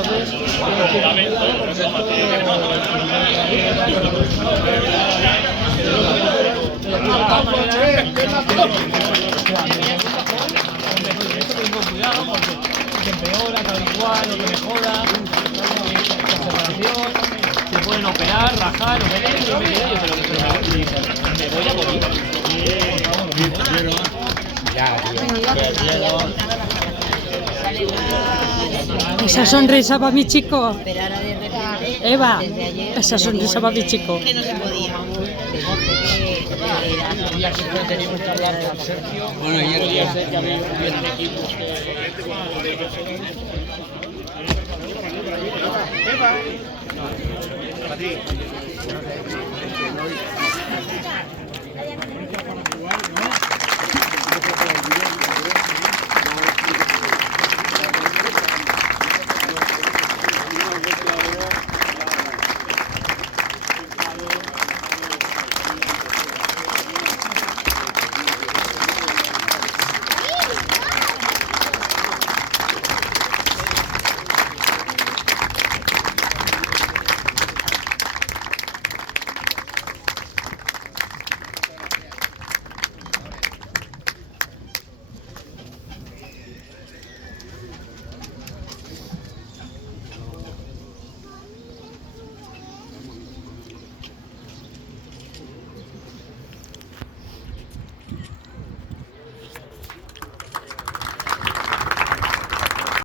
Entonces, cuidado porque se empeora, cada igual, o que mejora, la separación, se pueden operar, rajar, o meter, yo me quedé, pero me voy a morir. Esa sonrisa para mi chico. Eva, esa sonrisa para mi chico. Que no se podía. Teníamos que hablar con Sergio. Bueno, ya sé que había un equipo Eva.